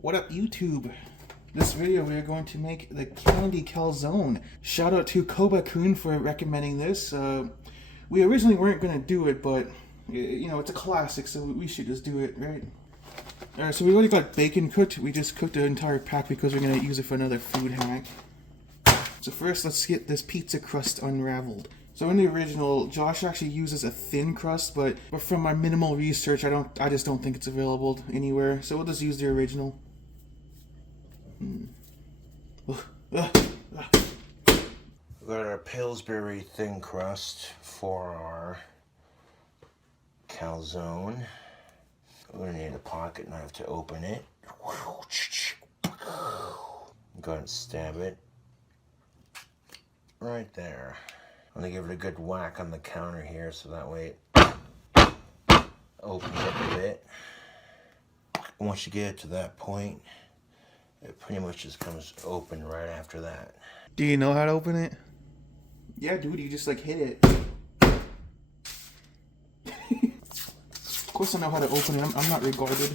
What up, YouTube? This video we are going to make the candy calzone. Shout out to Koba-kun for recommending this. We originally weren't going to do it, but you know, it's a classic, so we should just do it, right? Alright, so we already got bacon cooked. We just cooked the entire pack because we're going to use it for another food hack. So first, let's get this pizza crust unraveled. So in the original, Josh actually uses a thin crust, but from my minimal research, I just don't think it's available anywhere. So we'll just use the original. We got our Pillsbury thin crust for our calzone. We're gonna need a pocket knife to open it. Go ahead and stab it right there. I'm gonna give it a good whack on the counter here so that way it opens up a bit. Once you get it to that point, it pretty much just comes open right after that. Do you know how to open it? Yeah, dude, you just like hit it. Of course I know how to open it. I'm not regarded.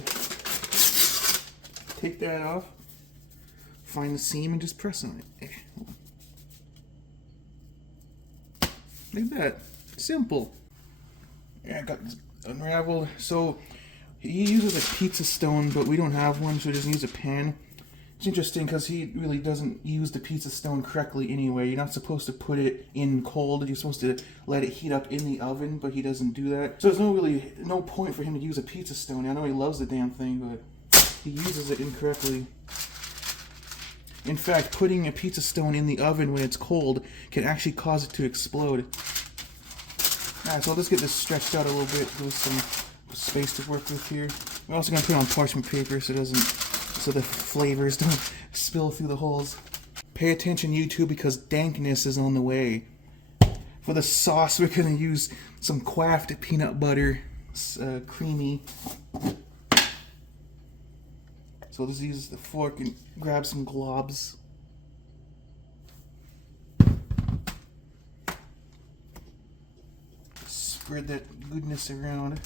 Take that off. Find the seam and just press on it. Like that. Simple. Yeah, I got this unraveled. So he uses a pizza stone, but we don't have one, so we just use a pan. It's interesting because he really doesn't use the pizza stone correctly anyway. You're not supposed to put it in cold. You're supposed to let it heat up in the oven, but he doesn't do that. So there's no point for him to use a pizza stone. I know he loves the damn thing, but he uses it incorrectly. In fact, putting a pizza stone in the oven when it's cold can actually cause it to explode. Alright, so I'll just get this stretched out a little bit with some space to work with here. We're also going to put it on parchment paper so the flavors don't spill through the holes. Pay attention, YouTube, because dankness is on the way. For the sauce, we're going to use some quaffed peanut butter, creamy. So I'll just use the fork and grab some globs. Spread that goodness around.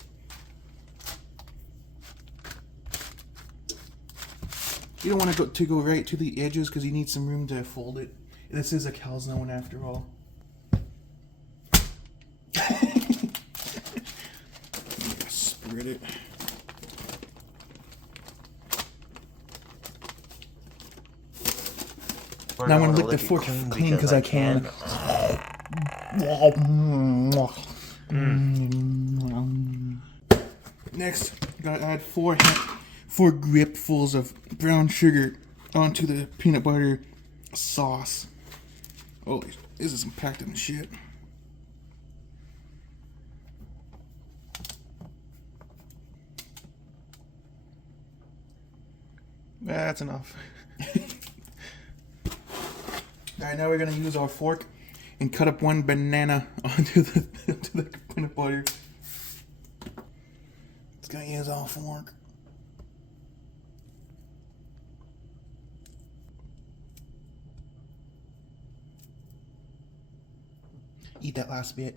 You don't want to go right to the edges because you need some room to fold it. This is a calzone after all. Spread it. Now I'm going to lick the fork clean because I can. Next, I'm going to add four gripfuls of brown sugar onto the peanut butter sauce. Oh, this is some packed in shit. That's enough. Alright, now we're going to use our fork and cut up one banana onto the peanut butter. It's going to use our fork. Eat that last bit.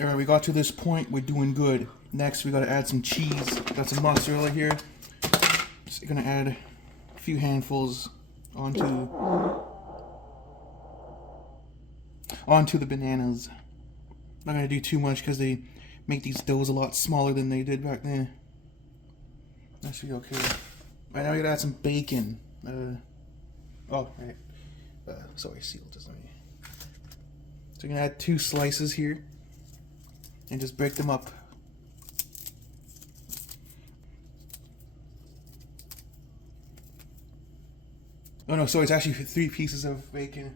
Alright, we got to this point. We're doing good. Next, we got to add some cheese. Got some mozzarella here. Just going to add a few handfuls onto the bananas. I'm not going to do too much because they make these doughs a lot smaller than they did back then. That should be okay. Right, now we got to add some bacon. Sorry, sealed doesn't mean. So you're going to add 2 slices here and just break them up. Oh no, so it's actually 3 pieces of bacon.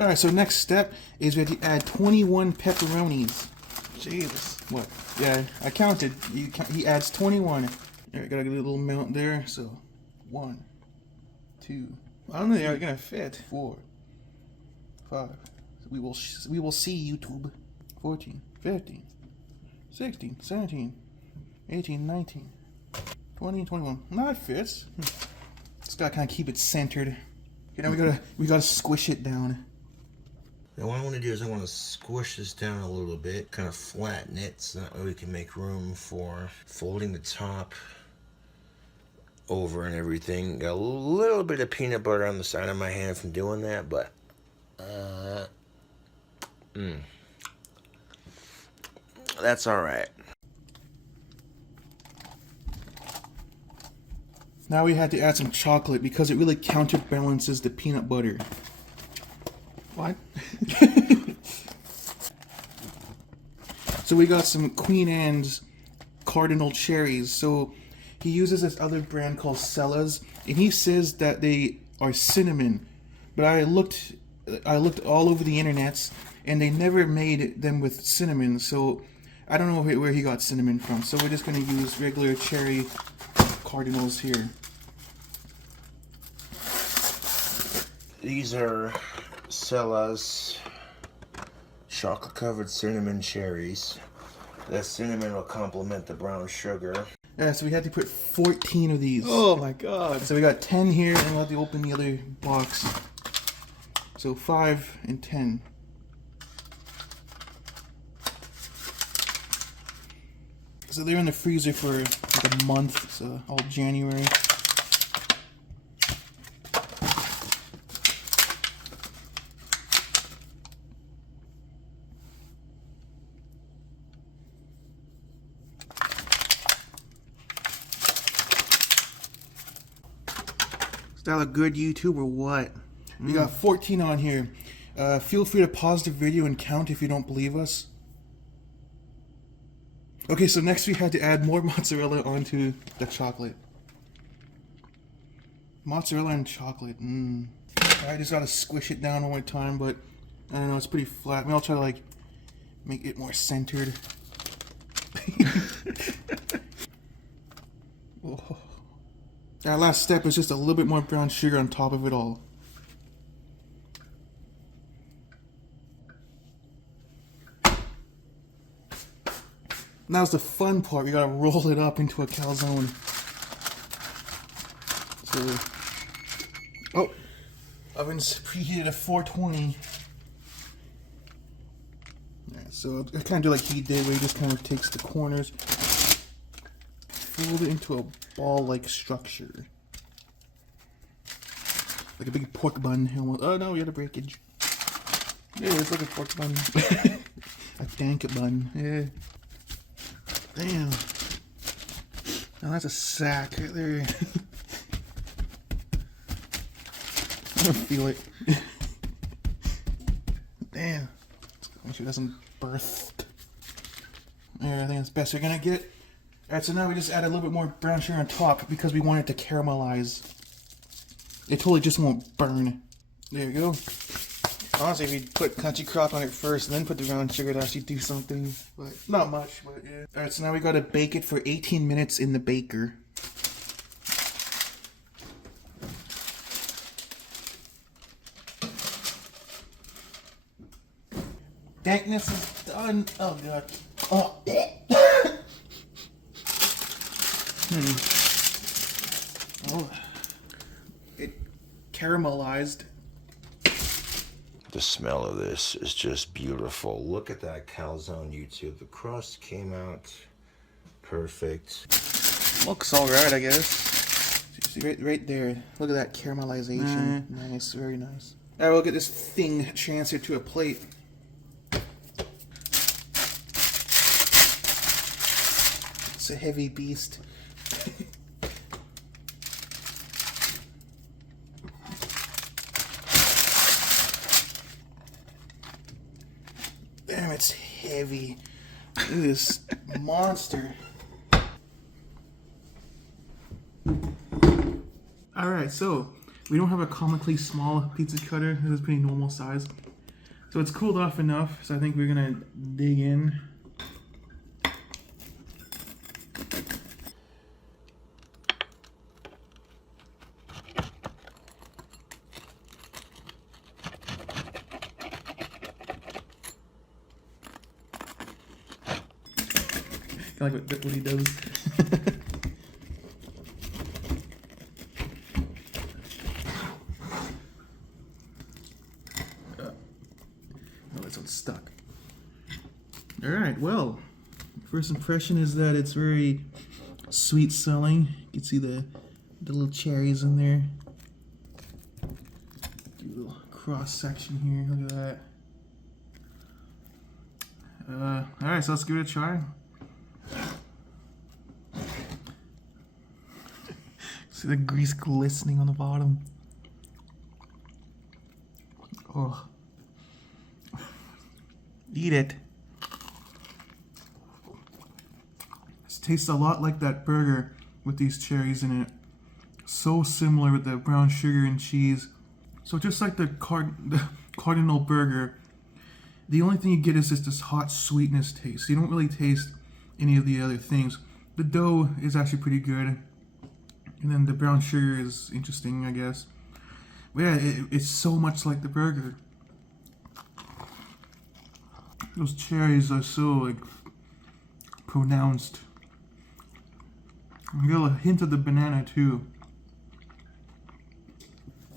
Alright, so next step is we have to add 21 pepperonis. Jesus. What? Yeah, I counted. He adds 21. Alright, gotta get a little amount there. So, 1, 2. I don't know they're gonna fit. 4, 5. We will see, YouTube. 14, 15, 16, 17, 18, 19, 20, 21. No, it fits. Just gotta kind of keep it centered. You know, we gotta squish it down. Now what I want to do is I want to squish this down a little bit, kind of flatten it, so that way we can make room for folding the top over and everything. Got a little bit of peanut butter on the side of my hand from doing that, but that's all right. Now we had to add some chocolate because it really counterbalances the peanut butter. What? So we got some Queen Anne's Cardinal cherries. So he uses this other brand called Cella's, and he says that they are cinnamon. But I looked all over the internets, and they never made them with cinnamon. So I don't know where he got cinnamon from. So we're just going to use regular cherry Cardinals here. These are Cella's chocolate covered cinnamon cherries. The cinnamon will complement the brown sugar. Yeah, so we had to put 14 of these. Oh my god. So we got 10 here, and we'll have to open the other box. So 5 and 10. So they're in the freezer for like a month, so all January. Is that a good YouTube or what? We got 14 on here. Feel free to pause the video and count if you don't believe us. Okay, so next we had to add more mozzarella onto the chocolate. Mozzarella and chocolate. I just gotta squish it down one more time, but I don't know, it's pretty flat. Maybe I'll try to like make it more centered. Oh. That last step is just a little bit more brown sugar on top of it all. Now's the fun part. We gotta roll it up into a calzone. So, oven's preheated at 420. Alright, so I kind of do like he did, where he just kind of takes the corners, fold it into a ball-like structure, like a big pork bun. Oh no, we had a breakage. Yeah, it's like a pork bun. A dank bun. Yeah. Damn. Now that's a sack right there. I don't feel it. Damn. Make sure it doesn't burst. There, I think that's the best we're gonna get. Alright, so now we just add a little bit more brown sugar on top because we want it to caramelize. It totally just won't burn. There you go. Honestly, if you put country crock on it first and then put the brown sugar, to actually do something. But not much, but yeah. Alright, so now we gotta bake it for 18 minutes in the baker. Dankness is done. Oh god. Oh. Oh. It caramelized. The smell of this is just beautiful. Look at that calzone, YouTube. The crust came out perfect. Looks alright, I guess. See, right there. Look at that caramelization. Nice, very nice. Alright, we'll get this thing transferred to a plate. It's a heavy beast. Damn, it's heavy. Look at this monster. Alright, so we don't have a comically small pizza cutter. This is pretty normal size. So it's cooled off enough, so I think we're gonna dig in. I like what he does. All right, well, first impression is that it's very sweet smelling. You can see the little cherries in there. Do a little cross section here. Look at that. All right, so let's give it a try. See the grease glistening on the bottom. Oh, eat it. This tastes a lot like that burger with these cherries in it. So similar with the brown sugar and cheese. So just like the Cardinal burger, the only thing you get is just this hot sweetness taste. You don't really taste any of the other things. The dough is actually pretty good. And then the brown sugar is interesting, I guess. But yeah, it's so much like the burger. Those cherries are so like pronounced. You get a hint of the banana too.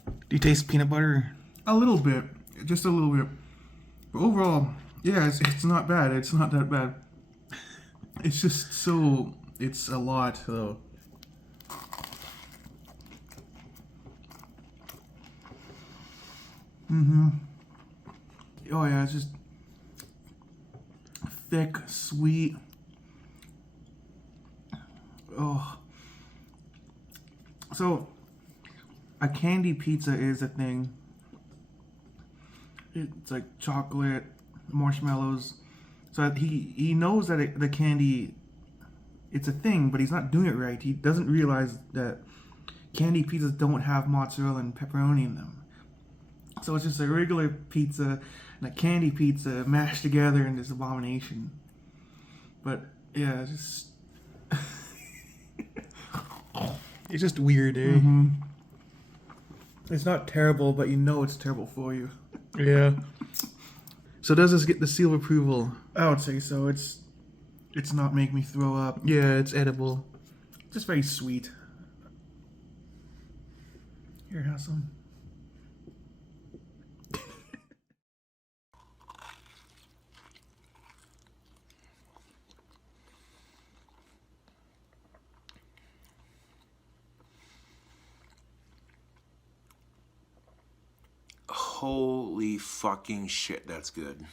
Do you taste peanut butter? A little bit, just a little bit. But overall, yeah, it's not bad. It's not that bad. It's just so, it's a lot though. Oh yeah, it's just thick, sweet. Oh. So, a candy pizza is a thing. It's like chocolate, marshmallows. So he knows that the candy, it's a thing, but he's not doing it right. He doesn't realize that candy pizzas don't have mozzarella and pepperoni in them. So it's just a regular pizza and a candy pizza mashed together in this abomination. But yeah, just it's just weird, eh? It's not terrible, but you know it's terrible for you. Yeah. So does this get the seal of approval? I would say so. It's not make me throw up. Yeah, it's edible. Just very sweet. Here, have some. Holy fucking shit, that's good.